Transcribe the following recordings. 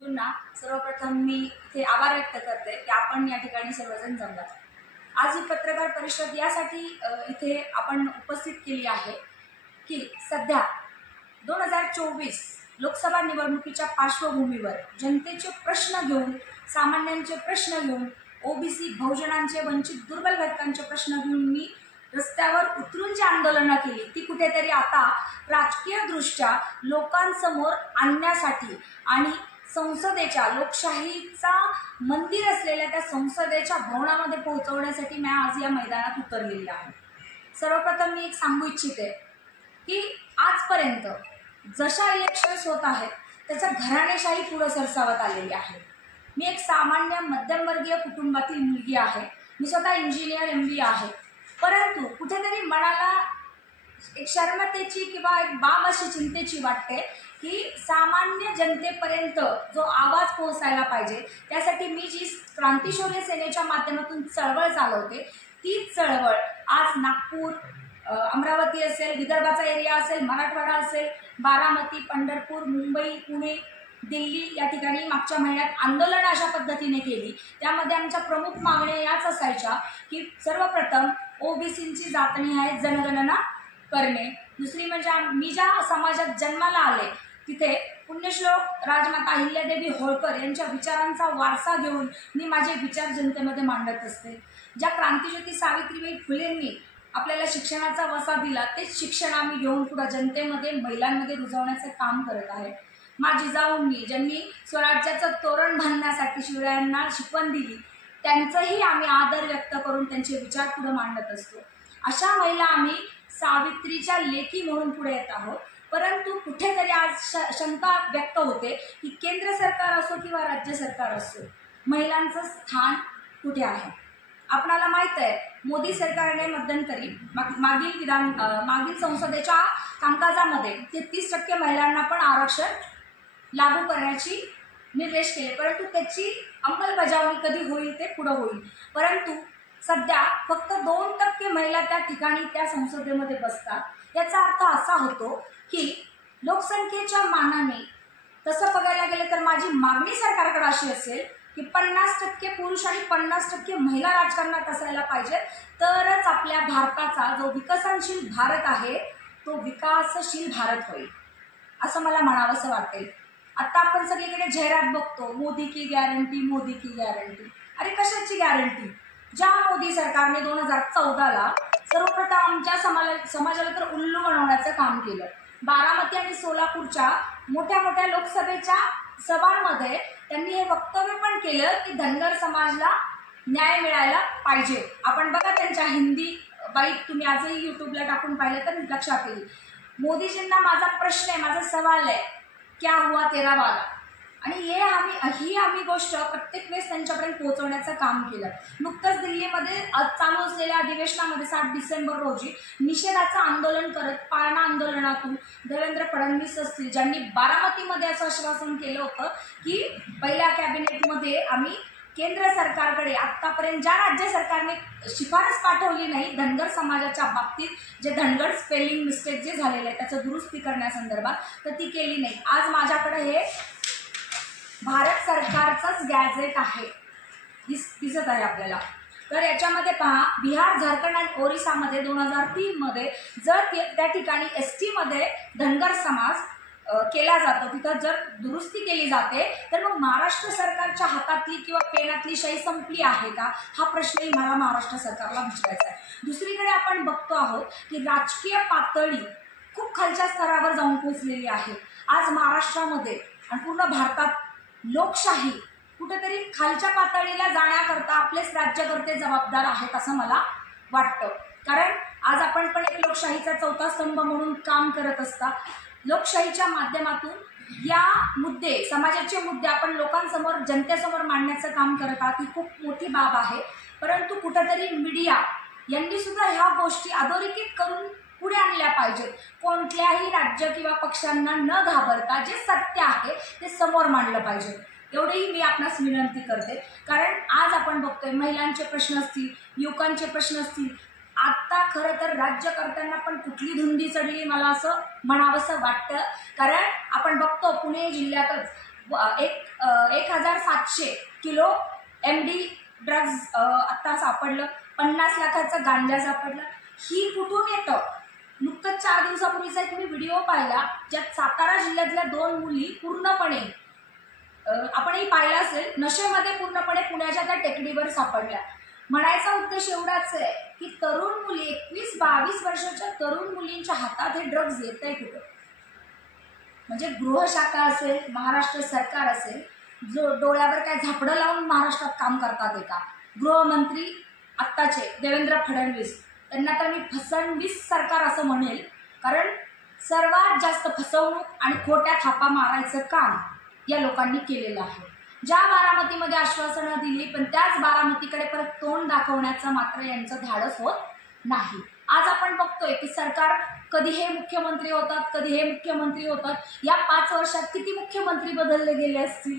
ना सर्वप्रथम मी इथे आभार व्यक्त करते की आपण या ठिकाणी सर्वजण जमलात। आज ही पत्रकार परिषद यासाठी इथे आपण उपस्थित केली आहे की सध्या 2024 लोकसभा निवडणुकीच्या पार्श्वभूमीवर जनतेचे प्रश्न घेऊन, सामान्यांचे प्रश्न घेऊन, ओबीसी बहुजनांचे, वंचित दुर्बल घटकांचे प्रश्न घेऊन मी रस्त्यावर उतरून जी आंदोलनं केली ती कुठेतरी आता राजकीयदृष्ट्या लोकांसमोर आणण्यासाठी आणि संसदेच्या लोकशाहीचा मंदिर असलेल्या त्या संसदेच्या भवनामध्ये पोहोचवण्यासाठी मी आज या मैदानात उतरलेली आहे। सर्वप्रथम मी एक सांगू इच्छिते की आजपर्यंत जशा इलेक्शन्स होत आहेत त्याचा घराणेशाही पुढे सरसावत आलेली आहे। मी एक सामान्य मध्यमवर्गीय कुटुंबातील मुलगी आहे। मी स्वतः इंजिनियर MBA आहे, परंतु कुठेतरी मनाला एक शर्मतेची किंवा एक बाब अशी चिंतेची वाटते की सामान्य जनतेपर्यंत जो आवाज पोहोचायला पाहिजे त्यासाठी मी जी क्रांतिशौर्य सेनेच्या माध्यमातून चळवळ चालवते ती चळवळ आज नागपूर, अमरावती असेल, विदर्भाचा एरिया असेल, मराठवाडा असेल, बारामती, पंढरपूर, मुंबई, पुणे, दिल्ली या ठिकाणी मागच्या महिन्यात आंदोलन अशा पद्धतीने केली। त्यामध्ये आमच्या प्रमुख मागण्या याच असायच्या की सर्वप्रथम ओबीसींची जातनिहाय जनगणना करणे, दुसरी म्हणजे मी ज्या समाजात जन्माला आले तिथे पुण्यश्लोक राजमाता अहिल्यादेवी होळकर यांच्या विचारांचा वारसा घेऊन मी माझे विचार जनतेमध्ये मांडत असते। ज्या क्रांतिज्योती सावित्रीबाई फुलेंनी आपल्याला शिक्षणाचा वसा दिला तेच शिक्षण आम्ही घेऊन पुढे जनतेमध्ये, महिलांमध्ये रुजवण्याचे काम करत आहे। माझी जाऊंनी ज्यांनी स्वराज्याचं तोरण बांधण्यासाठी शिवरायांना शिकवण दिली त्यांचंही आम्ही आदर व्यक्त करून त्यांचे विचार पुढे मांडत असतो। अशा महिला आम्ही सावित्रीच्या लेखी म्हणून पुढे येत आहोत। परंतु कुठेतरी आज शंका व्यक्त होते की केंद्र सरकार असो किंवा राज्य सरकार असो, महिलांचं स्थान कुठे आहे। आपणाला माहित आहे मोदी सरकारने मध्यंतरी मागील संसदेच्या कामकाजामध्ये 33% महिलांना पण आरक्षण लागू करण्याची निर्देश केले, परंतु त्याची अंमलबजावणी कधी होईल ते पुढे होईल। परंतु सध्या फक्त 2% महिला त्या ठिकाणी त्या संसदेमध्ये बसतात। याचा अर्थ असा होतो की लोकसंख्येच्या मानाने तसं बघायला गेलं तर माझी मागणी सरकारकडे अशी असेल की 50% पुरुष आणि 50% महिला राजकारणात असायला पाहिजे, तरच आपल्या भारताचा जो विकसनशील भारत आहे तो विकासशील भारत होईल असं मला म्हणावंसं वाटेल। आता आपण सगळीकडे जाहिरात बघतो, मोदी की गॅरंटी, मोदी की गॅरंटी। अरे कशाची गॅरंटी? ज्या मोदी सरकारने 2014ला सर्वप्रथम आमच्या समाजाला तर उल्लू बनवण्याचं काम केलं। बारामती आणि सोलापूरच्या मोठ्या मोठ्या लोकसभेच्या सभांमध्ये त्यांनी हे वक्तव्य पण केलं की धनगर समाजाला न्याय मिळायला पाहिजे। आपण बघा त्यांच्या हिंदी बाईट तुम्ही आजही यूट्यूबला टाकून पाहिलं तर लक्षात येईल। मोदीजींना माझा प्रश्न आहे, माझा सवाल आहे, क्या हुआ तेरा वादा? आणि ही आम्ही गोष्ट प्रत्येक वेळेस त्यांच्यापर्यंत पोहोचवण्याचं काम केलं। नुकतंच दिल्लीमध्ये चालू असलेल्या अधिवेशनामध्ये 7 डिसेंबर रोजी निषेधाचं आंदोलन करत पाळणा आंदोलनातून देवेंद्र फडणवीस असतील ज्यांनी बारामतीमध्ये असं आश्वासन केलं होतं की पहिल्या कॅबिनेटमध्ये आम्ही केंद्र सरकारकडे आत्तापर्यंत ज्या राज्य सरकारने शिफारस पाठवली नाही धनगर समाजाच्या बाबतीत जे धनगर स्पेलिंग मिस्टेक जे झालेले आहे त्याचं दुरुस्ती करण्यासंदर्भात, तर ती केली नाही। आज माझ्याकडे हे भारत सरकारचंच गॅझेट आहे, दिसत आहे आपल्याला। तर याच्यामध्ये पहा, बिहार, झारखंड आणि ओरिसामध्ये 2003 जर त्या ठिकाणी ST मध्ये धनगर समाज केला जातो, तिथं जर दुरुस्ती केली जाते तर मग महाराष्ट्र सरकारच्या हातातली किंवा पेनातली शाही संपली आहे का, हा प्रश्नही मला महाराष्ट्र सरकारला विचारायचा आहे। दुसरीकडे आपण बघतो आहोत की राजकीय पातळी खूप खालच्या स्तरावर जाऊन पोहोचलेली आहे। आज महाराष्ट्रामध्ये आणि पूर्ण भारतात लोकशाही कुठेतरी खालच्या पातळीला जाण्याकरता आपलेच राज्यकर्ते जबाबदार आहेत असं मला वाटतं। कारण आज आपण पण एक लोकशाहीचा चौथा स्तंभ म्हणून काम करत असता। लोकशाहीच्या माध्यमातून या मुद्दे, समाजाचे मुद्दे आपण लोकांसमोर, जनतेसमोर मांडण्याचं काम करत आहात, ही खूप मोठी बाब आहे। परंतु कुठेतरी मीडिया यांनी सुद्धा ह्या गोष्टी अधोरेखित करून पुढे आणल्या पाहिजेत। कोणत्याही राज्य किंवा पक्षांना न घाबरता जे सत्य आहे ते समोर मांडलं पाहिजे, एवढेही मी आपणास विनंती करते। कारण आज आपण बघतोय महिलांचे प्रश्न असतील, युवकांचे प्रश्न असतील, आता खरं तर राज्यकर्त्यांना पण कुठली धुंदी चढली मला असं म्हणावंसं वाटतं। कारण आपण बघतो पुणे जिल्ह्यातच 1700 किलो MD ड्रग्ज आता सापडलं, 50 लाखाचं गांजा सापडलं. ही कुठून येतं? नुकतंच 4 दिवसापूर्वीचा एक मी व्हिडिओ पाहिला ज्यात सातारा जिल्ह्यातल्या 2 मुली पूर्णपणे आपणही पाहिलं असेल नशेमध्ये पूर्णपणे पुण्याच्या त्या टेकडीवर सापडल्या. म्हणायचा उद्देश एवढाच आहे की तरुण मुली 21-22 वर्षाच्या तरुण मुलींच्या हातात हे ड्रग्ज येत आहे कुठं? म्हणजे गृहशाखा असेल, महाराष्ट्र सरकार असेल, जो डोळ्यावर काय झापडं लावून महाराष्ट्रात काम करतात का? गृहमंत्री आत्ताचे देवेंद्र फडणवीस, त्यांना तर मी फसवणवीस सरकार असं म्हणेल, कारण सर्वात जास्त फसवणूक आणि खोट्या थापा मारायचं काम या लोकांनी केलेलं आहे. ज्या बारामतीमध्ये आश्वासनं दिली पण त्याच बारामतीकडे परत तोंड दाखवण्याचं मात्र यांचं धाडस होत नाही. आज आपण बघतोय की सरकार कधी हे मुख्यमंत्री होतात, कधी हे मुख्यमंत्री होतात. या 5 वर्षात किती मुख्यमंत्री बदलले गेले असतील?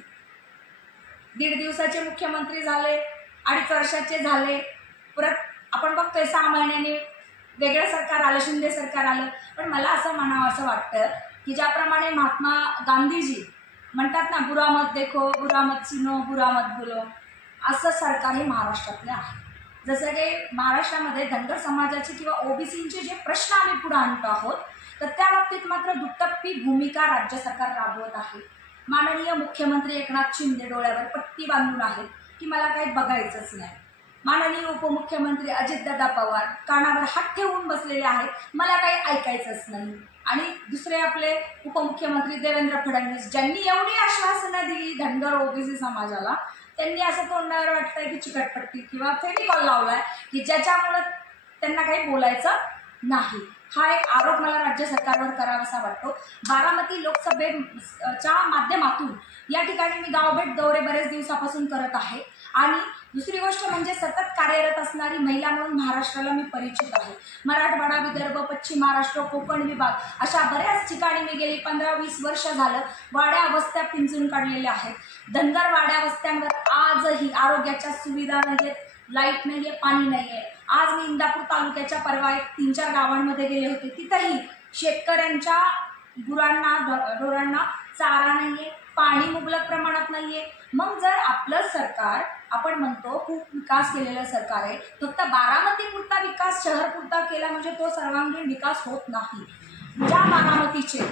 1.5 दिवसाचे मुख्यमंत्री झाले, 2.5 वर्षाचे झाले, परत आपण बघतोय 6 महिन्यांनी वेगळं सरकार आलं, शिंदे सरकार आलं. पण मला असं म्हणावं असं वाटतं की ज्याप्रमाणे महात्मा गांधीजी म्हणतात ना, बुरा मत देखो, बुरा मत सुनो, बुरा मत बोलो, असं सरकार हे महाराष्ट्रातले आहे. जसं की महाराष्ट्रामध्ये धनगर समाजाचे किंवा OBCचे जे प्रश्न आम्ही पुढे आणतो आहोत, तर त्या बाबतीत मात्र दुटप्पी भूमिका राज्य सरकार राबवत आहे. माननीय मुख्यमंत्री एकनाथ शिंदे डोळ्यावर पट्टी बांधून आहेत की मला काही बघायचंच नाही. माननीय उपमुख्यमंत्री अजितदादा पवार कानावर हात ठेवून बसलेले आहेत, मला काही ऐकायचंच नाही. आणि दुसरे आपले उपमुख्यमंत्री देवेंद्र फडणवीस, ज्यांनी एवढी आश्वासनं दिली धनगर OBC समाजाला, त्यांनी असं तोंडावर वाटतंय की चिकटपट्टी किंवा फेविकॉल लावलाय की ज्याच्यामुळे त्यांना काही बोलायचं नाही. हा एक आरोप मला राज्य सरकारवर करावासा वाटतो. बारामती लोकसभेच्या माध्यमातून या ठिकाणी मी गावभेट दौरे बरेच दिवसापासून करत आहे. आणि दुसरी गोष्ट म्हणजे सतत कार्यरत असणारी महिला म्हणून महाराष्ट्राला मी परिचित आहे. मराठवाडा, विदर्भ, पश्चिम महाराष्ट्र, कोकण विभाग अशा बऱ्याच ठिकाणी मी गेली 15-20 वर्ष झालं वाड्या वस्त्या पिंजून काढलेल्या आहेत. धनगर वाड्या वस्त्यांवर आजही आरोग्याच्या सुविधा नाहीयेत, लाईट नाहीये, पाणी नाहीये. आज मी इंदापूर तालुक्याच्या परवा 3-4 गावांमध्ये गेले होते. तिथंही शेतकऱ्यांच्या गुरांना, ढोरांना चारा नाहीये, पाणी मुबलक प्रमाणात नाहीये. मग जर आपलं सरकार, आपण म्हणतो खूप विकास केलेलं सरकार आहे, फक्त बारामतीपुरता विकास, शहरपुरता केला म्हणजे तो सर्वांगीण विकास होत नाही. ज्या बारामतीचे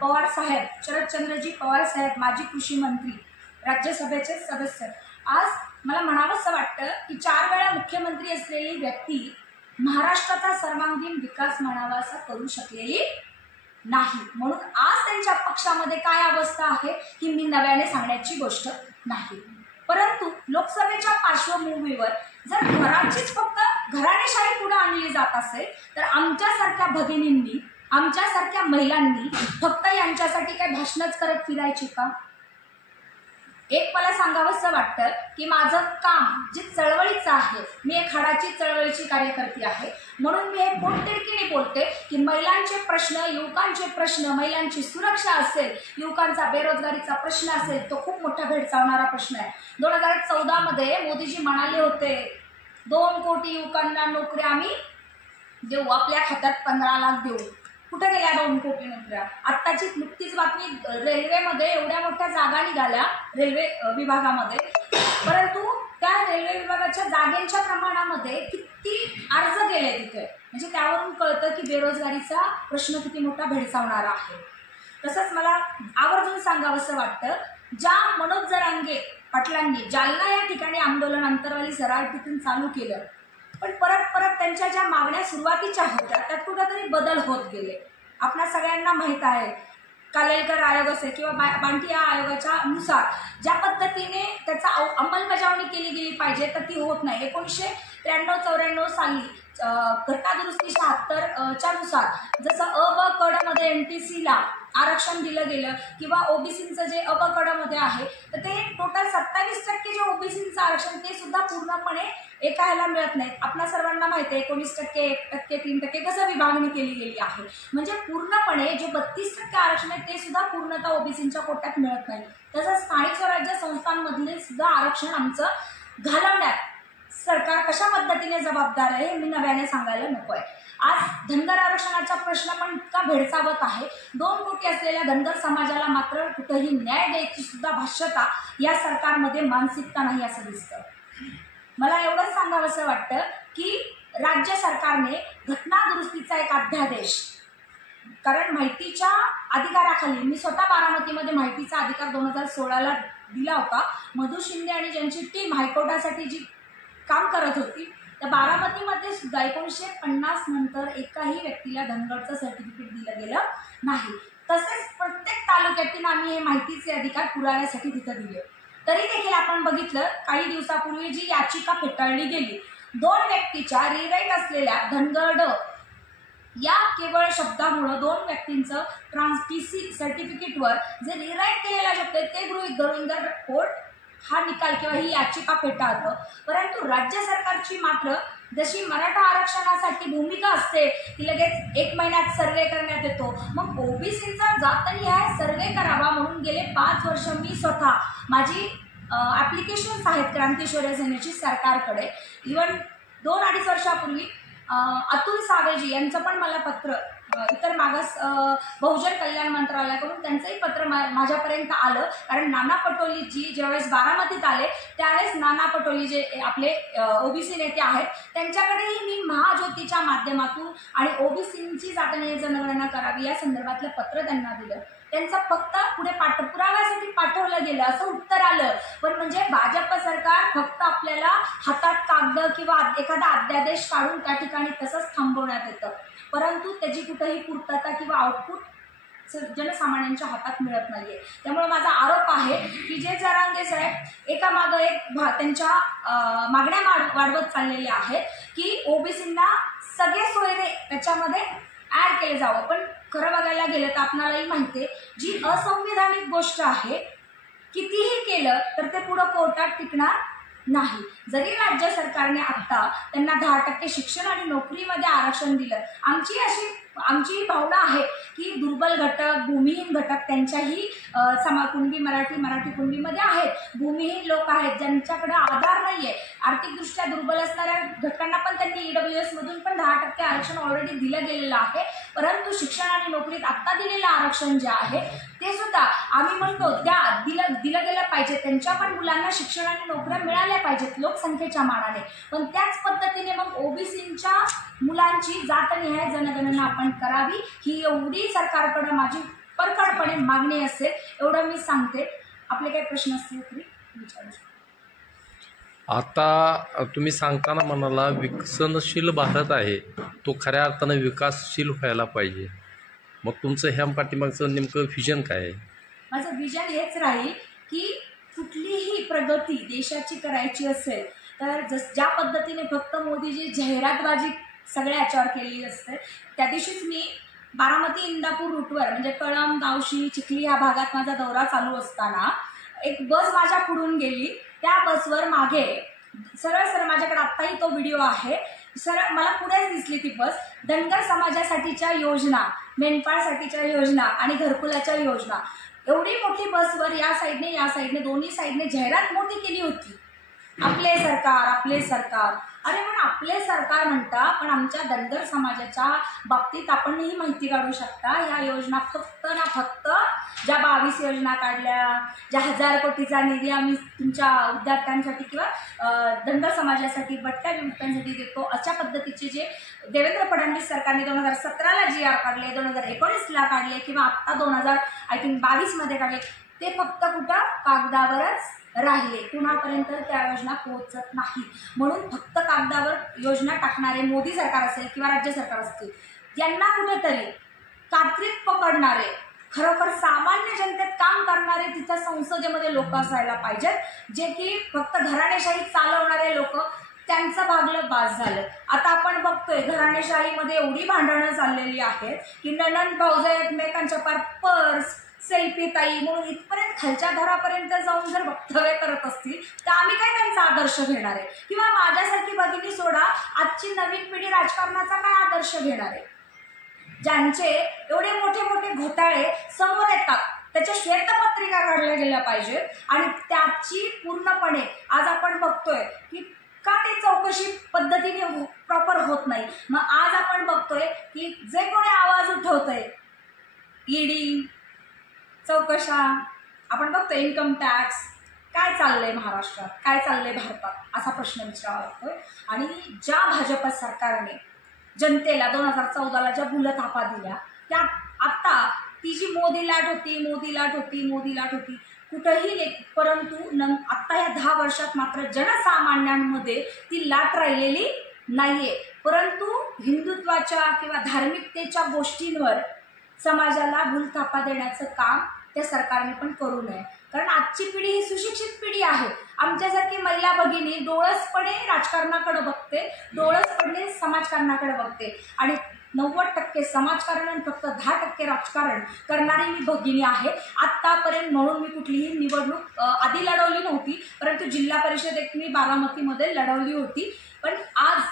पवार साहेब, शरदचंद्रजी पवार साहेब, माजी कृषी मंत्री, राज्यसभेचे सदस्य, आज मला म्हणावंसं वाटतं की 4 वेळा मुख्यमंत्री असलेली व्यक्ती महाराष्ट्राचा सर्वांगीण विकास म्हणावा असं करू शकलेली नाही. म्हणून आज त्यांच्या पक्षामध्ये काय अवस्था आहे ही मी नव्याने सांगण्याची गोष्ट नाही. परंतु लोकसभेच्या पार्श्वभूमीवर जर घराचीच फक्त घराणेशाही पुढे आणली जात असेल तर आमच्यासारख्या भगिनींनी, आमच्यासारख्या महिलांनी फक्त यांच्यासाठी काय भाषणच करत फिरायची का? एक मला सांगावंसं वाटतं की माझं काम जे चळवळीचं आहे, मी एक हाडाची चळवळीची कार्यकर्ती आहे, म्हणून मी हे पोटतिडकीने बोलते की महिलांचे प्रश्न, युवकांचे प्रश्न, महिलांची सुरक्षा असेल, युवकांचा बेरोजगारीचा प्रश्न असेल, तो खूप मोठा भेडसावणारा प्रश्न आहे. 2014 मध्ये मोदीजी म्हणाले होते 2 कोटी युवकांना नोकऱ्या आम्ही देऊ, आपल्या खात्यात 15 लाख देऊ. कुठे गेल्या 2 कोटी नोकऱ्या? आत्ताची नुकतीच बातमी, रेल्वेमध्ये एवढ्या मोठ्या जागा निघाल्या रेल्वे विभागामध्ये, परंतु त्या रेल्वे विभागाच्या जागेच्या प्रमाणामध्ये किती अर्ज गेले तिथे, म्हणजे त्यावरून कळतं की बेरोजगारीचा प्रश्न किती मोठा भेडसावणारा आहे. तसंच मला आवर्जून सांगावंसं वाटतं, ज्या मनोज जरांगे पाटलांनी जालना या ठिकाणी आंदोलन अंतरवाली सराव तिथून चालू केलं, पण परत परत त्यांच्या ज्या मागण्या सुरुवातीच्या होत्या त्यात कुठेतरी बदल होत गेले. आपल्या सगळ्यांना माहीत आहे कालेलकर आयोग असेल किंवा बांटिया आयोगाच्या नुसार ज्या पद्धतीने त्याचा अंमलबजावणी केली गेली पाहिजे तर ती होत नाही. 1993-94 साली घटनादुरुस्ती 76च्या नुसार जसं अ ब कडमध्ये NTCला आरक्षण दिलं गेलं किंवा OBCचं जे अ ब कडमध्ये आहे तर ते टोटल 27% जे OBCचं आरक्षण ते सुद्धा पूर्णपणे एका ह्याला मिळत नाहीत. आपल्या सर्वांना माहिती आहे 19%, 1%, 3% कसं विभागणी केली गेली आहे. म्हणजे पूर्णपणे जे 32% आरक्षण आहे ते सुद्धा पूर्णतः OBCच्या कोट्यात मिळत नाही. तसंच स्थानिक स्वराज्य संस्थांमधले सुद्धा आरक्षण आमचं घालवण्यात सरकार कशा पद्धतीने जबाबदार आहे हे मी नव्याने सांगायला नको आहे. आज धनगर आरक्षणाचा प्रश्न पण इतका भेडसावत आहे. 2 कोटी असलेल्या धनगर समाजाला मात्र कुठेही न्याय द्यायची सुद्धा भाष्यता या सरकारमध्ये मानसिकता नाही असं दिसतं. मला एवढंच सांगावंसं वाटतं की राज्य सरकारने घटना दुरुस्तीचा एक अध्यादेश, कारण माहितीच्या अधिकाराखाली मी स्वतः बारामतीमध्ये माहितीचा अधिकार 2016ला दिला होता. मधु शिंदे आणि ज्यांची टीम हायकोर्टासाठी जी काम करत होती तर बारामतीमध्ये सुद्धा 1950 नंतर एकाही व्यक्तीला धनगरचं सर्टिफिकेट दिलं गेलं नाही. तसेच प्रत्येक तालुक्यातील आम्ही हे माहितीचे अधिकार पुराव्यासाठी तिथं दिले. तरी देखील आपण बघितलं काही दिवसापूर्वी जी याचिका फेटाळली गेली, 2 व्यक्तीच्या रिराईट असलेल्या धनगड या केवळ शब्दामुळे 2 व्यक्तींचं TC सर्टिफिकेटवर जे रिराईट केलेला शब्द आहे ते गृहीत धरून जर कोर्ट हा निकाल किंवा ही याचिका फेटाळतं, परंतु राज्य सरकारची मात्र जशी मराठा आरक्षणासाठी भूमिका असते की लगेच 1 महिन्यात सर्वे करण्यात येतो, मग ओबीसीचा जातनिहाय सर्वे करावा म्हणून गेले 5 वर्ष मी स्वतः माझी ॲप्लिकेशन्स आहेत क्रांतीशौर्य सेनेची सरकारकडे. इव्हन 2-2.5 वर्षापूर्वी अतुल सावेजी यांचं पण मला पत्र, इतर मागास बहुजन कल्याण मंत्रालयाकडून त्यांचंही पत्र माझ्यापर्यंत आलं. कारण नाना पटोलेजी ज्यावेळेस बारामतीत आले त्यावेळेस नाना पटोले जे आपले ओबीसी नेते आहेत त्यांच्याकडेही मी महाज्योतीच्या माध्यमातून आणि ओबीसींची जातनिहाय जनगणना करावी या संदर्भातलं पत्र त्यांना दिलं. त्यांचं फक्त पुढे पुराव्यासाठी पाठवलं गेलं असं उत्तर आलं. पण म्हणजे भाजप सरकार फक्त आपल्याला हातात कागद किंवा एखादा अध्यादेश काढून त्या ठिकाणी तसंच थांबवण्यात येतं, परंतु त्याची कुठेही पूर्तता किंवा आउटपुट जनसामान्यांच्या हातात मिळत नाहीये. त्यामुळे माझा आरोप आहे की जे जरांगे साहेब एकामागं एक त्यांच्या मागण्या वाढवत चाललेल्या आहेत की ओबीसींना सगळे सोयरे त्याच्यामध्ये ॲड केले जावं. पण खरं बघायला गेलं तर आपणालाही माहिती आहे जी असंविधानिक गोष्ट आहे कितीही केलं तर ते पुढं कोर्टात टिकणार नाही. जरी राज्य सरकारने आता त्यांना 10% शिक्षण आणि नोकरीमध्ये आरक्षण दिलं, आमची भावना आहे की दुर्बल घटक, भूमिहीन घटक त्यांच्याही कुणबी मराठी कुणबीमध्ये आहेत, भूमिहीन लोक आहेत ज्यांच्याकडे आधार नाही आहे, आर्थिकदृष्ट्या दुर्बल असणाऱ्या घटकांना पण त्यांनी EWS मधून पण 10% आरक्षण ऑलरेडी दिलं गेलेलं आहे. परंतु शिक्षण आणि नोकरीत आत्ता दिलेलं आरक्षण जे आहे ते सुद्धा आम्ही म्हणतो दिलं गेलं पाहिजे. त्यांच्या पण मुलांना शिक्षण आणि नोकऱ्या मिळाल्या पाहिजेत लोकसंख्येच्या मानाने. पण त्याच पद्धतीने मग ओबीसींच्या मुलांची जातनिहाय जनगणना आपण करावी ही एवढी सरकारकडे माझी परखडपणे मागणी असेल एवढं मी सांगते. आपले काही प्रश्न असतील तरी विचारू शकतो. आता तुम्ही सांगताना म्हणाला विकसनशील भारत आहे, तो खऱ्या अर्थानं विकासशील व्हायला पाहिजे. मग तुमचं ह्या पाठीमागचं नेमकं व्हिजन काय आहे? माझं व्हिजन हेच राहील की कुठलीही प्रगती देशाची करायची असेल तर ज्या पद्धतीने फक्त मोदीजी जाहिरातबाजी सगळ्या याच्यावर केलेली असते. त्या दिवशीच मी बारामती इंदापूर रूटवर म्हणजे कळंब, गावशी, चिखली या भागात माझा दौरा चालू असताना एक बस माझ्या पुढून गेली. त्या बसवर मागे सरळ माझ्याकडे आत्ताही तो व्हिडिओ आहे, सरळ मला पुढेच दिसली ती बस. धनगर समाजासाठीच्या योजना, मेंढपाळसाठीच्या योजना आणि घरकुलाच्या योजना, एवढी मोठी बसवर या साईडने दोन्ही साईडने जाहिरात मोठी केली होती. आपले सरकार. अरे पण आपले सरकार म्हणता, पण आमच्या धनगर समाजाच्या बाबतीत आपण ही माहिती काढू शकता. ह्या योजना फक्त ज्या 22 योजना काढल्या, ज्या 1000 कोटीचा निधी आम्ही तुमच्या विद्यार्थ्यांसाठी किंवा धनगर समाजासाठी, भटक्या विमुक्तांसाठी देतो, अशा पद्धतीचे जे देवेंद्र फडणवीस सरकारने 2017ला GR काढले, 2019ला काढले किंवा आत्ता 2022 मध्ये काढले, ते फक्त कुठं कागदावरच राहिले. कुणापर्यंत त्या योजना पोहोचत नाही. म्हणून फक्त कागदावर योजना टाकणारे मोदी सरकार असेल किंवा राज्य सरकार असतील, यांना कुठेतरी कात्रीत पकडणारे, खरोखर सामान्य जनतेत काम करणारे तिथं संसदेमध्ये लोक असायला पाहिजेत, जे की फक्त घराणेशाही चालवणारे लोक, त्यांचं भागलं बास झालं. आता आपण बघतोय घराणेशाहीमध्ये एवढी भांडणं चाललेली आहेत की नणंद भाऊजाई एकमेकांच्या पार पर्स, सेल्फी ताई म्हणून इथपर्यंत खालच्या घरापर्यंत जाऊन जर वक्तव्य करत असतील तर आम्ही काय त्यांचा आदर्श घेणार आहे? किंवा माझ्यासारखी भगिनी सोडा, आजची नवीन पिढी राजकारणाचा काय आदर्श घेणार आहे? ज्यांचे एवढे मोठे घोटाळे समोर येतात त्याच्या श्वेतपत्रिका काढल्या गेल्या पाहिजेत आणि त्याची पूर्णपणे आज आपण बघतोय की का ते चौकशी पद्धतीने प्रॉपर होत नाही? मग आज आपण बघतोय की जे कोणी आवाज उठवतंय, ईडी चौकशा, आपण बघतोय इन्कम टॅक्स, काय चाललंय महाराष्ट्रात, काय चाललंय भारतात, असा प्रश्न विचारावा लागतोय. आणि ज्या भाजप सरकारने जनतेला 2014ला ज्या भूलथापा दिल्या, त्या आत्ता ती जी मोदी लाट होती कुठंही नाही. परंतु आत्ता या 10 वर्षात मात्र जनसामान्यांमध्ये ती लाट राहिलेली नाहीये. परंतु हिंदुत्वाच्या किंवा धार्मिकतेच्या गोष्टींवर समाजाला भूलथापा देण्याचं काम त्या सरकारने पण करू नये. कारण आजची पिढी ही सुशिक्षित पिढी आहे. आमच्यासारखी महिला भगिनी डोळसपणे राजकारणाकडे बघते, डोळसपणे समाजकारणाकडे बघते. आणि 90% समाजकारण आणि फक्त 10% राजकारण करणारी मी भगिनी आहे. आत्तापर्यंत म्हणून मी कुठलीही निवडणूक आधी लढवली नव्हती, परंतु जिल्हा परिषद एक मी बारामतीमध्ये लढवली होती. पण आज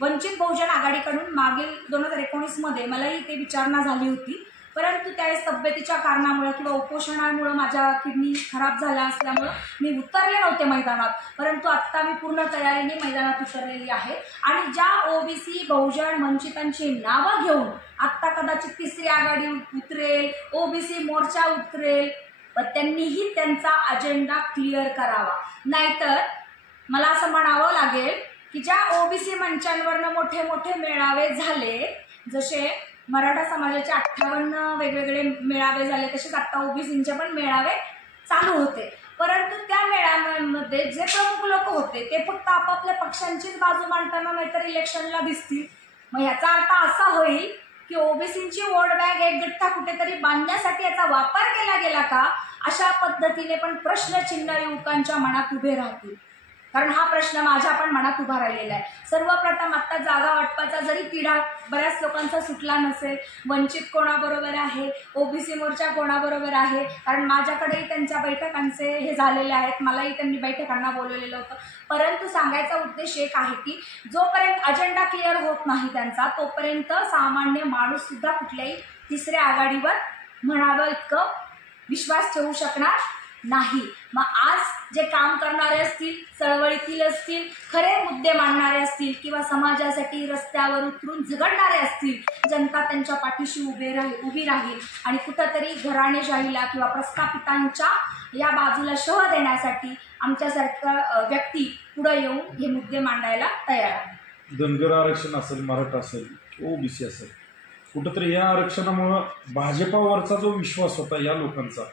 वंचित बहुजन आघाडीकडून मागील 2019मध्ये मलाही ते विचारणा झाली होती. परंतु त्यावेळेस तब्येतीच्या कारणामुळे किंवा उपोषणामुळे माझ्या किडनी खराब झाल्या असल्यामुळं मी उतरले नव्हते मैदानात. परंतु आत्ता मी पूर्ण तयारीने मैदानात उतरलेली आहे. आणि ज्या ओबीसी बहुजन वंचितांची नावं घेऊन आत्ता कदाचित तिसरी आघाडी उतरेल, ओबीसी मोर्चा उतरेल, त्यांनीही त्यांचा अजेंडा क्लिअर करावा. नाहीतर मला असं म्हणावं लागेल की ज्या ओबीसी मंचांवरनं मोठे मोठे मेळावे झाले, जसे मराठा समाजाचे 58 वेगवेगळे मेळावे झाले, तसेच आत्ता ओबीसींचे पण मेळावे चालू होते. परंतु त्या मेळाव्यांमध्ये जे प्रमुख लोक होते ते फक्त आपापल्या पक्षांचीच बाजू मांडताना नाहीतर इलेक्शनला दिसतील. मग याचा अर्थ असा होईल की ओबीसींची वोट बँक एक गठ्ठा कुठेतरी बांधण्यासाठी याचा वापर केला गेला का, अशा पद्धतीने पण प्रश्नचिन्ह युवकांच्या मनात उभे राहतील. कारण हा प्रश्न माझ्या पण मनात उभा राहिलेला आहे. सर्वप्रथम आत्ता जागा वाटपाचा जरी तिढा बऱ्याच लोकांचा सुटला नसेल, वंचित कोणाबरोबर आहे, ओबीसी मोर्चा कोणाबरोबर आहे, कारण माझ्याकडेही त्यांच्या बैठकांचे हे झालेले आहेत, मलाही त्यांनी बैठकांना बोलवलेलं होतं. परंतु सांगायचा उद्देश एक आहे की जोपर्यंत अजेंडा क्लिअर होत नाही त्यांचा, तोपर्यंत सामान्य माणूस सुद्धा कुठल्याही तिसऱ्या आघाडीवर म्हणावं इतकं विश्वास ठेवू शकणार नाही. मग आज जे काम करणारे असतील, चळवळीतील असतील, खरे मुद्दे मांडणारे असतील किंवा समाजासाठी रस्त्यावर उतरून झगडणारे असतील, जनता त्यांच्या पाठीशी उभी राहील आणि कुठंतरी घराणेशाहीला किंवा प्रस्थापितांच्या या बाजूला शह देण्यासाठी आमच्यासारख्या व्यक्ती पुढे येऊन हे मुद्दे मांडायला तयार आहे. धनगर आरक्षण असेल, मराठा असेल, ओबीसी असेल, कुठंतरी या आरक्षणामुळं भाजपावरचा जो विश्वास होता या लोकांचा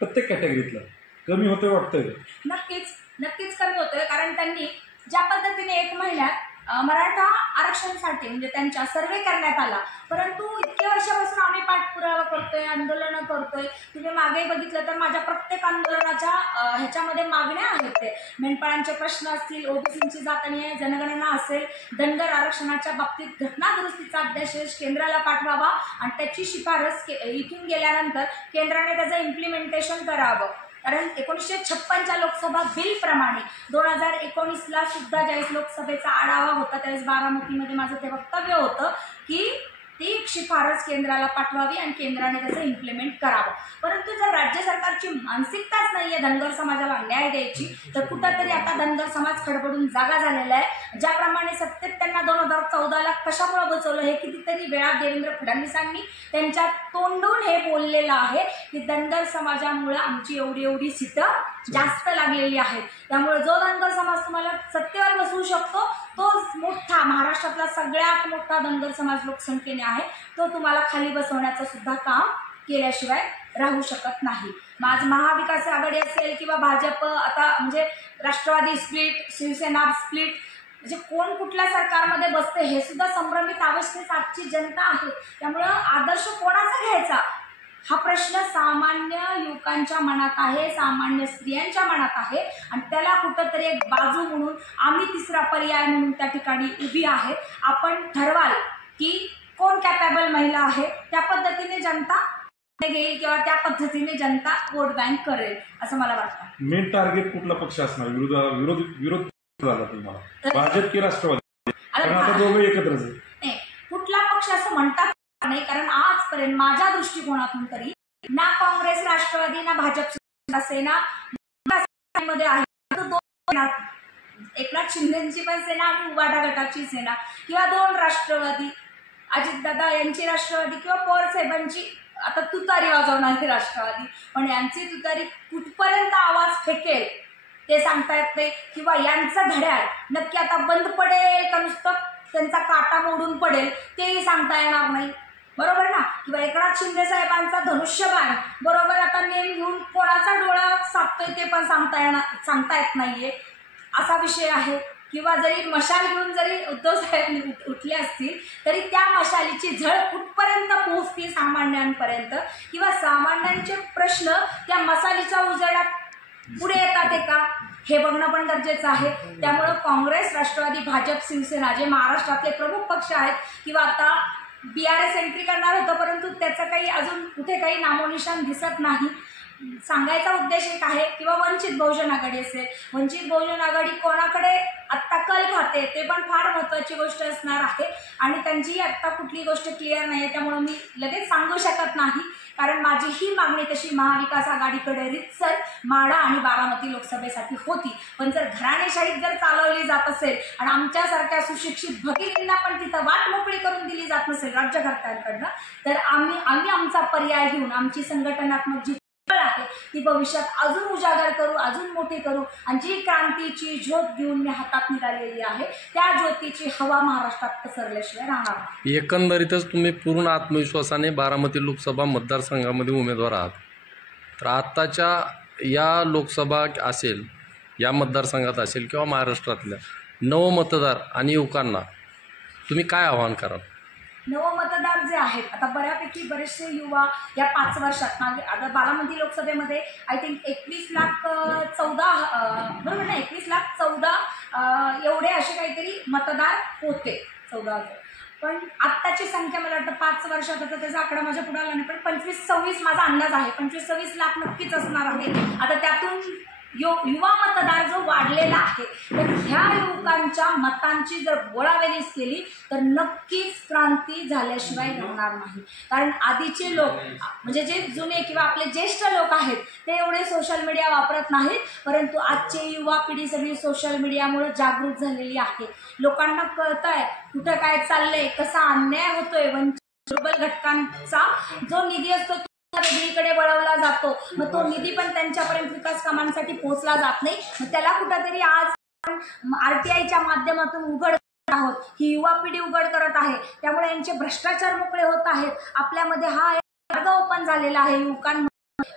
प्रत्येक कॅटेगरीतला कमी होतोय वाटतंय? नक्कीच कमी होतोय. कारण त्यांनी ज्या पद्धतीने 1 महिन्यात मराठा आरक्षणासाठी म्हणजे त्यांचा सर्वे करण्यात आला, परंतु इतक्या वर्षापासून आम्ही पाठपुरावा करतोय, आंदोलनं करतोय. तुम्ही मागे बघितलं तर माझ्या प्रत्येक आंदोलनाच्या ह्याच्यामध्ये मागण्या आहेत. ते मेंढपाळांचे प्रश्न असतील, ओबीसींची जातनीय जनगणना असेल, धनगर आरक्षणाच्या बाबतीत घटना दुरुस्तीचा अध्यादेश केंद्राला पाठवावा आणि त्याची शिफारस इथून गेल्यानंतर केंद्राने त्याचं इम्प्लिमेंटेशन करावं. कारण 1956च्या लोकसभा बिलप्रमाणे 2019ला सुद्धा ज्यावेळेस लोकसभेचा आढावा होता त्यावेळेस बारामतीमध्ये माझं ते वक्तव्य होतं की ती शिफारस केंद्राला पाठवावी आणि केंद्राने त्याचं इम्प्लिमेंट करावं. परंतु जर राज्य सरकारची मानसिकताच नाही आहे धनगर समाजाला न्याय द्यायची, तर कुठंतरी आता धनगर समाज खडबडून जागा झालेला आहे. ज्याप्रमाणे सत्तेत त्यांना 2014ला कशामुळे बसवलं हे कितीतरी वेळा देवेंद्र फडणवीसांनी त्यांच्या तोंडून हे बोललेलं आहे की धनगर समाजामुळे आमची एवढी सीटं जास्त लागलेली आहेत. त्यामुळे जो धनगर समाज तुम्हाला सत्तेवर बसवू शकतो तो मोठा, महाराष्ट्रातला सगळ्यात मोठा धनगर समाज लोकसंख्येने आहे, तो तुम्हाला खाली बसवण्याचं सुद्धा काम केल्याशिवाय राहू शकत नाही. आज महाविकास आघाडी असेल किंवा भाजप, आता म्हणजे राष्ट्रवादी स्प्लिट, शिवसेना स्प्लिट, म्हणजे कोण कुठल्या सरकारमध्ये बसते हे सुद्धा संभ्रमित अवस्थेत आजची जनता आहे. त्यामुळं आदर्श कोणाचा घ्यायचा हा प्रश्न सामान्य युवकांच्या मनात आहे, सामान्य स्त्रियांच्या मनात आहे. आणि त्याला कुठंतरी एक बाजू म्हणून आम्ही तिसरा पर्याय म्हणून त्या ठिकाणी उभी आहे. आपण ठरवाल की कोण कॅपेबल महिला आहे, त्या पद्धतीने जनता घेईल किंवा त्या पद्धतीने जनता वोट बँक करेल असं मला वाटतं. मेन टार्गेट कुठला पक्ष असणार? विरोध झाला तुम्हाला, भाजप की राष्ट्रवादी? कारण आता दोघे एकत्रच आहे. नाही, कुठला पक्ष असं म्हणतात नाही, कारण आजपर्यंत माझ्या दृष्टिकोनातून तरी ना काँग्रेस, राष्ट्रवादी, ना भाजप, सेना मध्ये आहे. एकनाथ शिंदेची पण सेना आणि उबाटा गटाची सेना किंवा 2 राष्ट्रवादी, अजितदादा यांची राष्ट्रवादी किंवा पवार साहेबांची आता तुतारी वाजवणारी राष्ट्रवादी, पण यांची तुतारी कुठपर्यंत आवाज फेकेल ते सांगता येत नाही, किंवा यांचं घड्याळ नक्की आता बंद पडेल का नुसतं त्यांचा काटा मोडून पडेल तेही सांगता येणार नाही, बरोबर ना. किंवा एकनाथ शिंदे साहेबांचा धनुष्यबाण बरोबर आता नेम घेऊन कोणाचा डोळा सापतोय ते पण सांगता येत नाहीये, असा विषय आहे. किंवा जरी मशाल घेऊन जरी उद्धव साहेब उठले असतील तरी त्या मशालीची झळ कुठपर्यंत पोहोचते सामान्यांपर्यंत, किंवा सामान्यांचे प्रश्न त्या मशालीच्या उजेडात पुढे येतात का हे बघणं पण गरजेचं आहे. त्यामुळं काँग्रेस, राष्ट्रवादी, भाजप, शिवसेना जे महाराष्ट्रातले प्रमुख पक्ष आहेत, किंवा आता BRS एंट्री करणार होतं परंतु त्याचं काही अजून कुठे काही नामोनिशाण दिसत नाही. सांगायचा उद्देश एक आहे, किंवा वंचित बहुजन आघाडी असेल, वंचित बहुजन आघाडी कोणाकडे आत्ता कल खाते ते पण फार महत्त्वाची गोष्ट असणार आहे. आणि त्यांची आत्ता कुठली गोष्ट क्लिअर नाही आहे, त्यामुळं मी लगेच सांगू शकत नाही, कारण माझी ही मागणी तशी महाविकास आघाडीकडे रितसर माढा आणि बारामती लोकसभेसाठी होती. पण जर घराणेशाही जर चालवली जात असेल आणि आमच्यासारख्या सुशिक्षित भगिनींना पण तिथं वाट मोकळी करून दिली जात नसेल राज्यकर्त्यांकडनं, तर आम्ही आमचा पर्याय घेऊन आमची संघटनात्मक जी आहे ती भविष्यात अजून उजागर करू, अजून मोठी करू, आणि जी क्रांतीची ज्योत घेऊन मी हातात निघालेली आहे त्या ज्योतीची हवा महाराष्ट्रात पसरल्याशिवाय राहणार नाही. एकंदरीतच तुम्ही पूर्ण आत्मविश्वासाने बारामती लोकसभा मतदारसंघामध्ये उमेदवार आहात. तर आत्ताच्या या लोकसभा असेल, या मतदारसंघात असेल किंवा महाराष्ट्रातल्या नवमतदार आणि युवकांना तुम्ही काय आवाहन कराल? नवमतदार जे आहेत, आता बऱ्यापैकी बरेचसे युवा या 5 वर्षात मागे, आता बारामती लोकसभेमध्ये आय थिंक 21,14,000 बरोबर ना, 21,14,000 एवढे असे काहीतरी मतदार होते, 14,000. पण आत्ताची संख्या मला वाटतं 5 वर्षात, आता त्याचा आकडा माझ्या पुढे आला नाही, पण 25-26 माझा अंदाज आहे, 25-26 लाख नक्कीच असणार आहे. आता त्यातून युवा मतदार जो वाढलेला आहे, तर ह्या युवकांच्या मतांची जर गोळाबेरीज केली तर नक्कीच क्रांती झाल्याशिवाय राहणार नाही. कारण आधीचे लोक म्हणजे जे जुने किंवा आपले ज्येष्ठ लोक आहेत ते एवढे सोशल मीडिया वापरत नाहीत, परंतु आजची युवा पिढी सगळी सोशल मीडियामुळे जागृत झालेली आहे. लोकांना कळतंय कुठं काय चाललंय, कसा अन्याय होतोय, वंचित दुर्बल घटकांचा जो निधी असतो वेगळीकडे वळवला जातो, मग तो निधी पण त्यांच्यापर्यंत विकास कामांसाठी पोहोचला जात नाही. मग त्याला कुठेतरी आज RTIच्या माध्यमातून उघड करत आहोत, ही युवा पिढी उघड करत आहे. त्यामुळे यांचे भ्रष्टाचार मोकळे होत आहेत. आपल्यामध्ये हा एक मार्ग ओपन झालेला आहे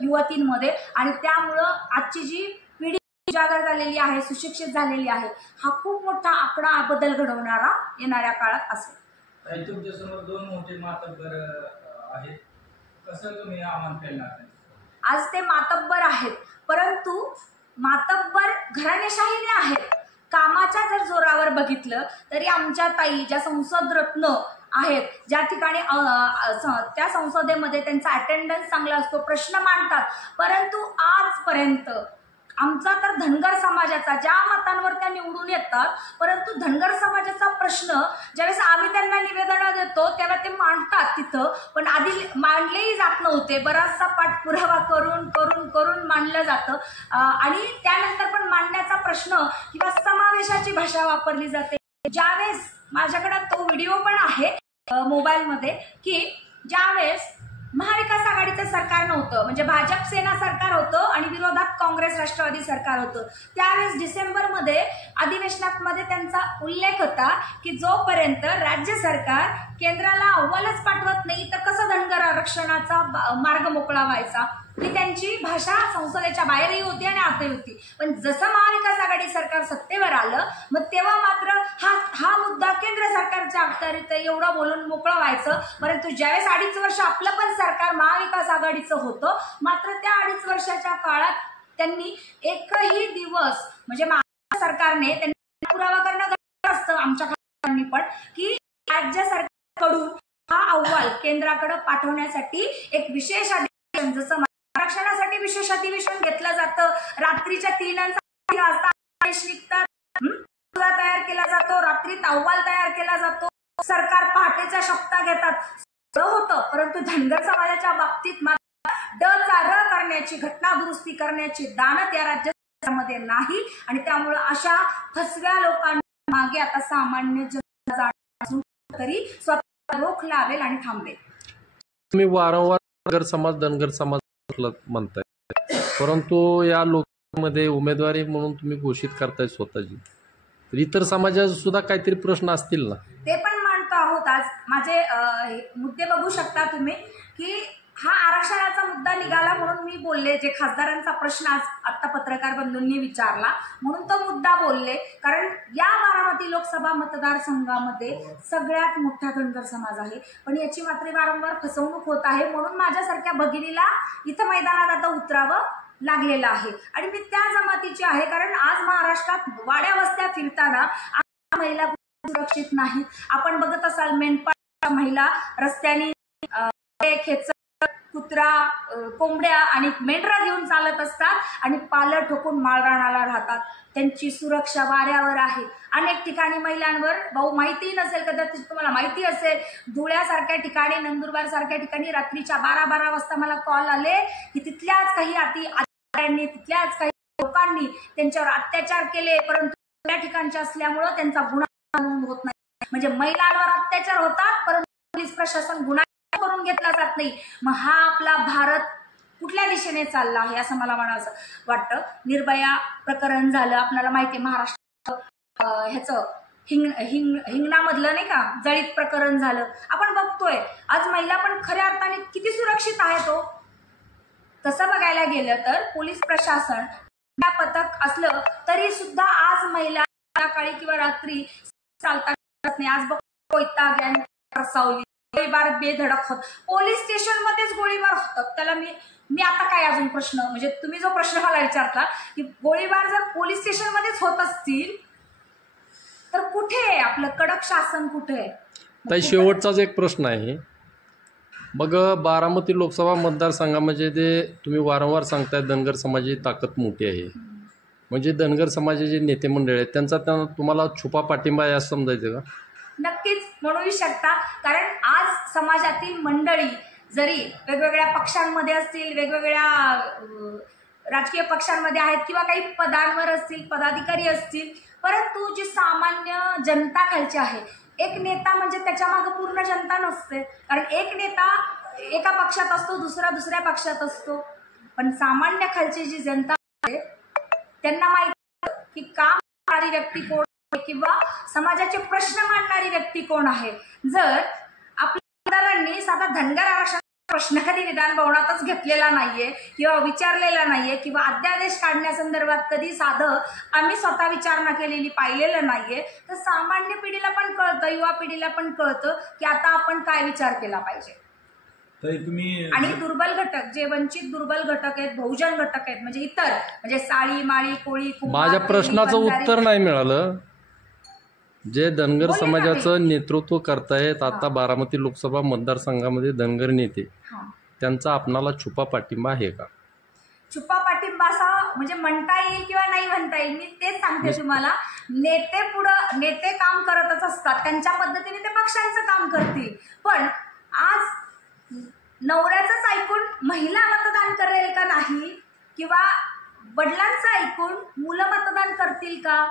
युवतींमध्ये, आणि त्यामुळं आजची जी पिढी जागर झालेली आहे, सुशिक्षित झालेली आहे, हा खूप मोठा आकडा बदल घडवणारा येणाऱ्या काळात असेल. तुमच्यासमोर 2 मोठे मातब्बर आहेत, कसं तुम्ही आव्हान करणार? आज ते मातब्बर आहेत, परंतु मातब्बर घराणेशाहीने आहेत. कामाच्या जर जोरावर बघितलं तरी आमच्या ताई ज्या संसद रत्न आहेत, ज्या ठिकाणी त्या संसदेमध्ये त्यांचा अटेंडन्स चांगला असतो, प्रश्न मांडतात, परंतु आजपर्यंत आमचा तर धनगर समाजाचा ज्या मतांवर त्या निवडून येतात, परंतु धनगर समाजाचा प्रश्न ज्यावेळेस आम्ही त्यांना निवेदनं देतो तेव्हा ते मांडतात तिथं, पण आधी मांडलेही जात नव्हते. बराचसा पाठपुरावा करून करून करून मांडलं जातं, आणि त्यानंतर पण मांडण्याचा प्रश्न किंवा समावेशाची भाषा वापरली जाते. ज्यावेळेस माझ्याकडे तो व्हिडिओ पण आहे मोबाईलमध्ये, की ज्यावेळेस महाविकास आघाडीचं सरकार नव्हतं, म्हणजे भाजप सेना सरकार होतं आणि विरोधात काँग्रेस राष्ट्रवादी सरकार होतं, त्यावेळेस डिसेंबरमध्ये अधिवेशनामध्ये त्यांचा उल्लेख होता की जोपर्यंत राज्य सरकार केंद्राला अहवालच पाठवत नाही तर कसं धनगर आरक्षणाचा मार्ग मोकळा व्हायचा, ही त्यांची भाषा संसदेच्या बाहेरही होती आणि आतही होती. पण जसं महाविकास आघाडी सरकार सत्तेवर आलं, मग तेव्हा मात्र हा मुद्दा केंद्र सरकारच्या अखत्यारीत एवढं बोलून मोकळं व्हायचं. परंतु ज्यावेळेस 2.5 वर्ष आपलं पण सरकार महाविकास आघाडीचं होतं, मात्र त्या 2.5 वर्षाच्या काळात त्यांनी एकही दिवस म्हणजे महाराष्ट्र सरकारने त्यांना पुरावा करणं गरजेचं असतं आमच्या खासदारांनी पण, की राज्य सरकारकडून हा अहवाल केंद्राकडे पाठवण्यासाठी एक विशेष अधिवेशन, जसं आरक्षणासाठी विशेष अधिवेशन घेतलं जातं, रात्रीच्या 3 वाजता आदेश निघतात, तयार केला जातो, रात्रीत अहवाल तयार केला जातो, सरकार पहाटेच्या शपथा घेतात होतं. परंतु धनगर समाजाच्या बाबतीत मात्र ड चा र करण्याची, घटना दुरुस्ती करण्याची दानत या राज्य मध्ये नाही आणि त्यामुळे अशा फसव्या लोकांना मागे आता सामान्य जनता जाणून तरी स्वतः रोख लावेल आणि थांबेल. तुम्ही वारंवार धनगर समाज म्हणताय, परंतु या लोकांमध्ये उमेदवारी म्हणून तुम्ही घोषित करताय स्वतःची, तर इतर समाजाचे सुद्धा काहीतरी प्रश्न असतील ना? ते पण मांडतो आहोत. आज माझे मुद्दे बघू शकता तुम्ही की हा आरक्षणाचा मुद्दा निघाला म्हणून मी बोलले. जे खासदारांचा प्रश्न आज आता पत्रकार बंधूंनी विचारला म्हणून तो मुद्दा बोलले. कारण या बारामती लोकसभा मतदारसंघामध्ये सगळ्यात मोठा धनगर समाज आहे, पण याची मात्र वारंवार फसवणूक होत आहे. म्हणून माझ्यासारख्या भगिनीला इथं मैदानात आता उतरावं लागलेलं आहे आणि मी त्या जमातीची आहे. कारण आज महाराष्ट्रात वाड्या वस्त्या फिरताना महिला सुरक्षित नाहीत. आपण बघत असाल मेंढपाळ महिला रस्त्याने कुत्रा, कोंबड्या आणि मेंढरा घेऊन चालत असतात आणि पालं ठोकून माळरानाला राहतात. त्यांची सुरक्षा वाऱ्यावर आहे. अनेक ठिकाणी महिलांवर भाऊ माहिती नसेल, कदाचित तुम्हाला माहिती असेल, धुळ्यासारख्या ठिकाणी, नंदुरबार सारख्या ठिकाणी रात्रीच्या 12-12 वाजता मला कॉल आले की तिथल्याच काही अधिकाऱ्यांनी, तिथल्याच काही लोकांनी त्यांच्यावर अत्याचार केले, परंतु त्या ठिकाणच्या असल्यामुळं त्यांचा गुन्हा नोंद होत नाही. म्हणजे महिलांवर अत्याचार होतात परंतु पोलीस प्रशासन गुन्हा करून घेतला जात नाही. मग हा आपला भारत कुठल्या दिशेने चालला आहे असं मला म्हणावं वाटतं. निर्भया प्रकरण झालं, आपल्याला माहिती आहे, महाराष्ट्र ह्याचं हिंगणामधलं नाही का जळीत प्रकरण झालं. आपण बघतोय आज महिला पण खऱ्या अर्थाने किती सुरक्षित आहे तो. तसं बघायला गेलं तर पोलीस प्रशासन पथक असलं तरी सुद्धा आज महिला सकाळी किंवा रात्री चालता नाही. आज बघतो सावली गोळीबार बेधडक होत, पोलीस स्टेशन मध्येच गोळीबार होतात. त्याला मी आता काय अजून प्रश्न, म्हणजे तुम्ही जो प्रश्न मला विचारता की गोळीबार जर पोलीस स्टेशन मध्येच होत असतील तर कुठे आहे आपलं कडक शासन, कुठे आहे? ताई, शेवटचाच एक प्रश्न आहे. मग बारामती लोकसभा मतदारसंघामध्ये ते तुम्ही वारंवार सांगताय धनगर समाजाची ताकद मोठी आहे, म्हणजे धनगर समाजाचे नेते मंडळ आहेत त्यांचा तुम्हाला छुपा पाठिंबा आहे असं समजायचं का? नक्कीच म्हणू शकता. कारण आज समाजातील मंडळी जरी वेगवेगळ्या पक्षांमध्ये असतील, वेगवेगळ्या राजकीय पक्षांमध्ये आहेत किंवा काही पदांवर असतील, पदाधिकारी असतील, परंतु जी सामान्य जनता खालची आहे, एक नेता म्हणजे त्याच्या मागे पूर्ण जनता नसते. कारण एक नेता एका पक्षात असतो, दुसऱ्या पक्षात असतो, पण सामान्य खालची जी जनता आहे त्यांना माहिती की काम करणारी व्यक्ती कोण किंवा समाजाचे प्रश्न मांडणारी व्यक्ती कोण आहे. जर आपल्या आमदारांनी साधा धनगर आरक्षण प्रश्न कधी विधान भवनातच घेतलेला नाहीये किंवा विचारलेला नाहीये किंवा अध्यादेश काढण्यासंदर्भात कधी साधं आम्ही स्वतः विचारणा केलेली पाहिलेलं नाहीये, तर सामान्य पिढीला पण कळतं, युवा पिढीला पण कळतं की आता आपण काय विचार केला पाहिजे. आणि दुर्बल घटक, जे वंचित दुर्बल घटक आहेत, बहुजन घटक आहेत, म्हणजे इतर म्हणजे साळी माळी कोळी, माझ्या प्रश्नाचं उत्तर नाही मिळालं. जे धनगर समाजाचं नेतृत्व करतायत आता बारामती लोकसभा मतदारसंघामध्ये धनगर नेते, त्यांचा आपणाला छुपा पाठिंबा आहे का? छुपा पाठिंबा असा म्हणजे म्हणता येईल किंवा नाही म्हणता येईल, मी तेच सांगते तुम्हाला. नेते काम करतच असतात, त्यांच्या पद्धतीने ते पक्षांचं काम करतील. पण आज नवऱ्याचंच ऐकून महिला मतदान करेल का नाही किंवा वडिलांचं ऐकून मुलं मतदान करतील का?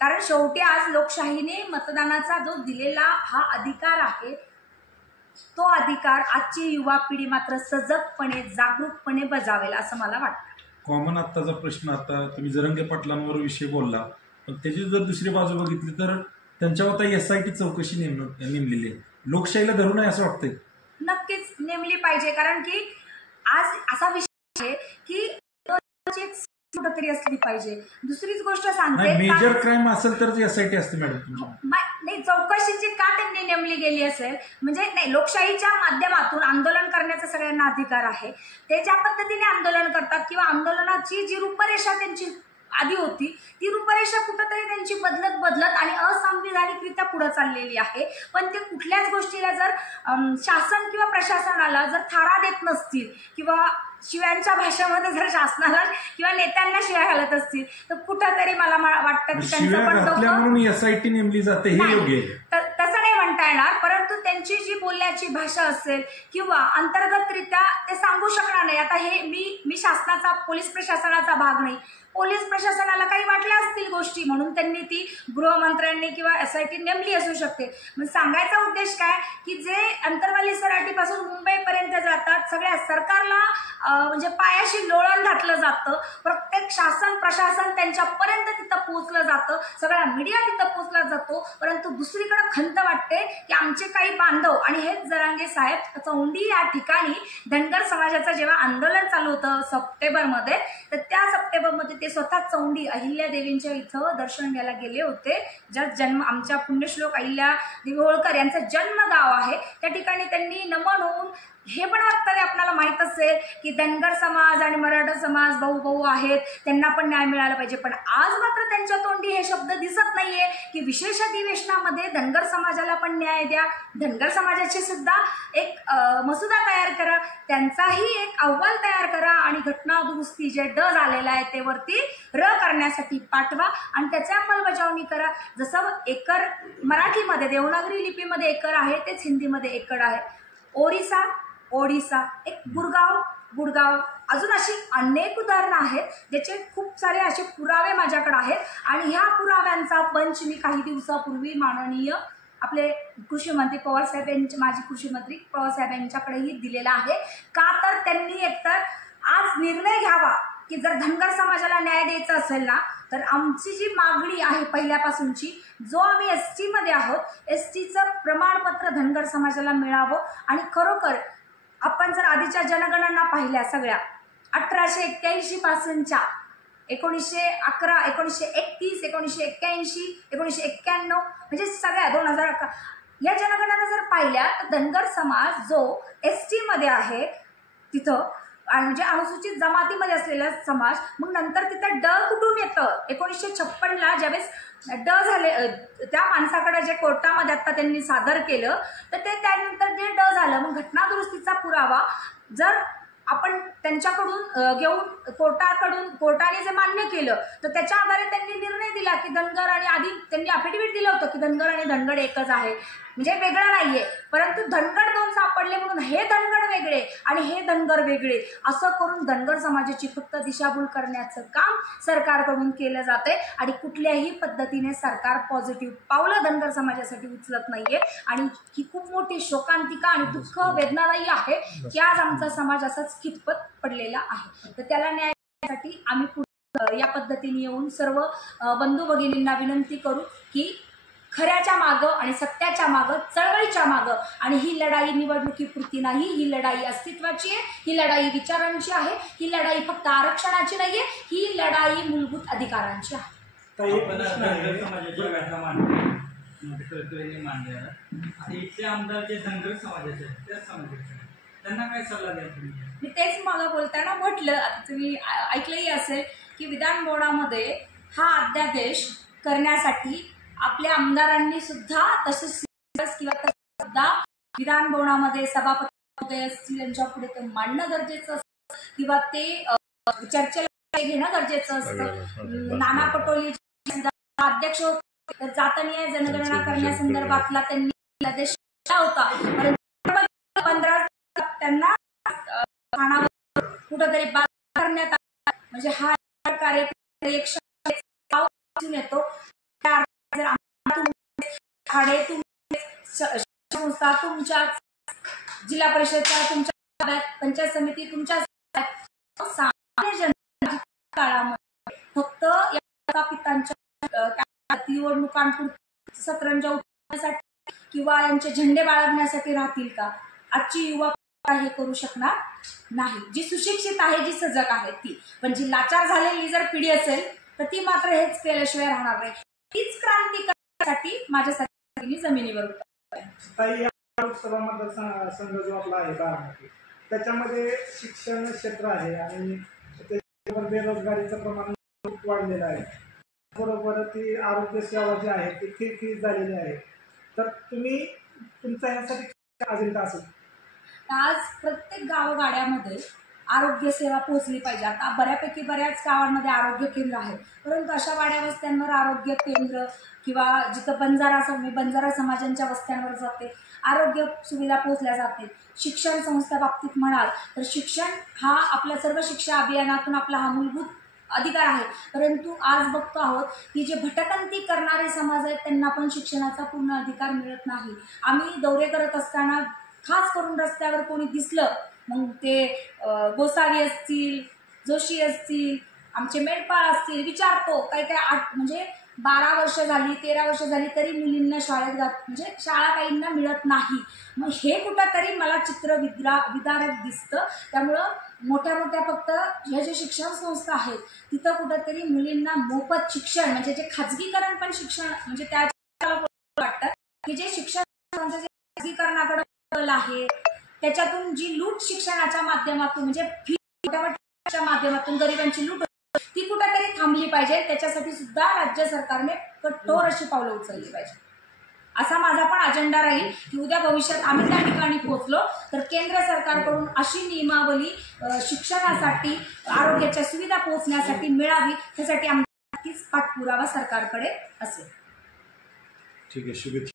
कारण शेवटी आज लोकशाहीने मतदानाचा जो दिलेला हा अधिकार आहे, तो अधिकार आजची युवा पिढी मात्र सजगपणे, जागरूकपणे बजावेल असं मला वाटतं. कॉमन आत्ताचा प्रश्न, आता तुम्ही जरंगे पाटलांवर विषय बोलला, पण त्याची जर दुसरी बाजू बघितली तर त्यांच्यावर आता SIT चौकशी नेमलेली आहे. लोकशाहीला धरून आहे असं वाटतंय? नक्कीच नेमली पाहिजे. कारण की आज असा विषय आहे की कुठंतरी असली पाहिजे. दुसरीच गोष्ट सांगते, मेजर क्राईम असेल तर SIT असते मॅडम. नाही, चौकशीची का त्यांनी नेमली गेली असेल म्हणजे नाही, लोकशाहीच्या माध्यमातून आंदोलन करण्याचा सगळ्यांना अधिकार आहे. ते ज्या पद्धतीने आंदोलन करतात किंवा आंदोलनाची जी रूपरेषा त्यांची आधी होती ती रूपरेषा कुठंतरी त्यांची बदलत आणि असंविधानिकरित्या पुढे चाललेली आहे. पण ते कुठल्याच गोष्टीला जर शासन किंवा प्रशासनाला जर थारा देत नसतील किंवा शिव्यांच्या भाषेमध्ये जर शासनाला किंवा नेत्यांना शिव्या घालत असतील तर कुठंतरी मला वाटतं की त्यांचं पण SIT नेमली जाते हे योग्य आहे. तसं नाही म्हणता सांगता येणार, परंतु त्यांची जी बोलण्याची भाषा असेल किंवा अंतर्गतरित्या ते सांगू शकणार नाही. आता हे मी शासनाचा, पोलीस प्रशासनाचा भाग नाही. पोलीस प्रशासनाला काही वाटल्या असतील गोष्टी म्हणून त्यांनी ती गृहमंत्र्यांनी किंवा SIT नेमली असू शकते. मग सांगायचा उद्देश काय की जे अंतरवाली सराटीपासून मुंबईपर्यंत जातात, सगळ्या सरकारला म्हणजे पायाशी लोळण घातलं जातं. प्रत्येक शासन प्रशासन त्यांच्यापर्यंत तिथं पोहोचलं जातं, सगळा मीडिया तिथं पोहोचला जातो. परंतु दुसरीकडे खंत वाटते की आमचे काही बांधव आणि हेच जरांगे साहेब चौंडी या ठिकाणी धनगर समाजाचं जेव्हा आंदोलन चालू होतं सप्टेंबरमध्ये, तर त्या सप्टेंबरमध्ये ते स्वतः चौंडी अहिल्यादेवींच्या इथं दर्शन घ्यायला गेले होते. ज्या जन्म आमच्या पुण्यश्लोक अहिल्यादेवी होळकर यांचं जन्मगाव आहे, त्या ठिकाणी त्यांनी नमन होऊन हे पण वक्तव्य आपल्याला माहीत असेल की धनगर समाज आणि मराठा समाज भाऊ भाऊ आहेत, त्यांना पण न्याय मिळाला पाहिजे. पण आज मात्र त्यांच्या तोंडी हे शब्द दिसत नाहीये की विशेष अधिवेशनामध्ये धनगर समाजाला पण न्याय द्या, धनगर समाजाची सुद्धा एक मसुदा तयार करा, त्यांचाही एक अहवाल तयार करा आणि घटना दुरुस्ती जे ड झालेला आहे ते वरती र करण्यासाठी पाठवा आणि त्याची अंमलबजावणी करा. जसं एकर मराठीमध्ये देवनागरी लिपीमध्ये एकर आहे, तेच हिंदीमध्ये एकड आहे. ओडिसा, एक गुडगाव, अजून अशी अनेक उदाहरणं आहेत ज्याचे खूप सारे असे पुरावे माझ्याकडे आहेत. आणि ह्या पुराव्यांचा पंच मी काही दिवसापूर्वी माननीय आपले कृषी मंत्री पवार साहेब यांचे, माजी कृषी मंत्री पवार साहेब यांच्याकडेही दिलेला आहे. का तर त्यांनी एकतर आज निर्णय घ्यावा की जर धनगर समाजाला न्याय द्यायचा असेल ना, तर आमची जी मागणी आहे पहिल्यापासूनची, जो आम्ही ST मध्ये आहोत, STचं प्रमाणपत्र धनगर समाजाला मिळावं. आणि खरोखर आपण जर आधीच्या जनगणना पाहिल्या सगळ्या 1881 पासूनच्या 1911, 1931, 1981, 1991 म्हणजे सगळ्या 2011 या जनगणना जर पाहिल्या तर धनगर समाज जो ST मध्ये आहे तिथं म्हणजे अनुसूचित जमातीमध्ये असलेला समाज, मग नंतर तिथं ड कुठून येतं? 1956ला ज्यावेळेस ड झाले, त्या माणसाकडे जे कोर्टामध्ये आता त्यांनी सादर केलं तर ते त्यानंतर जे ड झालं. मग घटना दुरुस्तीचा पुरावा जर आपण त्यांच्याकडून घेऊन कोर्टाने जे मान्य केलं तर त्याच्या आधारे त्यांनी निर्णय दिला की धनगर, आणि आधी त्यांनी अफिडेव्हिट दिलं होतं की धनगर आणि धनगड एकच आहे, म्हणजे वेगळं नाहीये. परंतु धनगड 2 सापडले म्हणून हे धनगड वेगळे आणि हे धनगर वेगळे असं करून धनगर समाजाची फक्त दिशाभूल करण्याचं काम सरकारकडून केलं जाते. आणि कुठल्याही पद्धतीने सरकार पॉझिटिव्ह पावलं धनगर समाजासाठी उचलत नाहीये. आणि ही खूप मोठी शोकांतिका आणि दुःख वेदनादायी आहे की आज आमचा समाज असाच कितपत पडलेला आहे. तर त्याला न्यायासाठी आम्ही या पद्धतीने येऊन सर्व बंधू भगिनींना विनंती करू की खऱ्याच्या मागं आणि सत्याच्या मागं, चळवळीच्या मागं, आणि ही लढाई निवडणुकीपुरती नाही, ही लढाई अस्तित्वाची आहे, ही लढाई विचारांची आहे, ही लढाई फक्त आरक्षणाची नाहीये, ही लढाई मूलभूत अधिकारांची आहे. धनगर समाजाच्या व्याख्या मांडल्या कळकळीने मांडल्या आणि इथले आमदार जे धनगर समाजाचे आहेत त्याच समाजाचे, त्यांना काय सल्ला द्याल तुम्ही? मी तेच मला बोलताना म्हटलं, आता तुम्ही ऐकलंही असेल की विधान बोर्डामध्ये हा अध्यादेश करण्यासाठी आपल्या आमदारांनी सुद्धा तसेच किंवा सुद्धा विधान भवनामध्ये सभापती असतील त्यांच्या पुढे ते मांडणं गरजेचं असतं किंवा ते चर्चेला घेणं गरजेचं असतं. नाना पटोले अध्यक्ष होते तर जातनीय जनगणना करण्यासंदर्भातला त्यांनी आदेश दिला होता, परंतु 15 त्यांना ठाण्यावर कुठंतरी बाद करण्यात आला. म्हणजे हा कार्यक्रम येतो ठाणे संस्था तुमच्या, जिल्हा परिषदच्या तुमच्या, पंचायत समिती तुमच्या काळामध्ये फक्त या पितांच्या निवडणुकांपुरती सतरंजा उठवण्यासाठी किंवा यांचे झेंडे बाळगण्यासाठी राहतील का? आजची युवा हे करू शकणार नाही. जी सुशिक्षित आहे, जी सजग आहे ती, पण जी लाचार झालेली जर पिढी असेल तर ती मात्र हेच केल्याशिवाय राहणार नाही. हीच क्रांती करण्यासाठी माझ्यासाठी जमिनीवर लोकसभा मतदारसंघ जो आपला आहे बारामती, त्याच्यामध्ये शिक्षण क्षेत्र आहे आणि बेरोजगारीचं प्रमाण खूप वाढलेलं आहे. बरोबर ती आरोग्य सेवा जी आहे ती ठीक झालेली आहे. तर तुम्ही तुमचा यासाठी अजेंडा असेल? आज प्रत्येक गावगाड्यामध्ये आरोग्य सेवा पोहोचली पाहिजे. आता बऱ्याच गावांमध्ये आरोग्य केंद्र आहे, परंतु अशा वाड्या वस्त्यांवर आरोग्य केंद्र किंवा जिथं बंजारा समाजांच्या वस्त्यांवर जाते आरोग्य सुविधा पोहोचल्या जाते. शिक्षण संस्था बाबतीत म्हणाल तर शिक्षण हा आपल्या सर्व शिक्षा अभियानातून आपला हा मूलभूत अधिकार आहे, परंतु आज बघतो आहोत की जे भटकंती करणारे समाज आहेत त्यांना पण शिक्षणाचा पूर्ण अधिकार मिळत नाही. आम्ही दौरे करत असताना खास करून रस्त्यावर कोणी दिसलं, मग ते गोसावी असतील, जोशी असतील, आमचे मेंढपाळ असतील, विचारतो काय म्हणजे 12 वर्ष झाली 13 वर्ष झाली तरी मुलींना शाळेत म्हणजे शाळा काहींना मिळत नाही. मग हे कुठंतरी मला चित्र विदारक दिसतं. त्यामुळं मोठ्या फक्त हे जे शिक्षण संस्था आहेत तिथं कुठंतरी मुलींना मोफत शिक्षण म्हणजे जे खाजगीकरण पण शिक्षण म्हणजे त्या वाटतं की जे शिक्षण जे खाजगीकरणाकडे आहे त्याच्यातून जी लूट शिक्षणाच्या माध्यमातून म्हणजे फी माध्यमातून गरिबांची लूट ती कुठेतरी थांबली पाहिजे. त्याच्यासाठी सुद्धा राज्य सरकारने कठोर अशी पावलं उचलली पाहिजे. असा माझा पण अजेंडा राहील की उद्या भविष्यात आम्ही त्या ठिकाणी पोहोचलो तर केंद्र सरकारकडून अशी नियमावली शिक्षणासाठी आरोग्याच्या सुविधा पोहोचण्यासाठी मिळावी त्यासाठी आमचा पाठपुरावा सरकारकडे असेल. ठीक आहे, शुभेच्छा.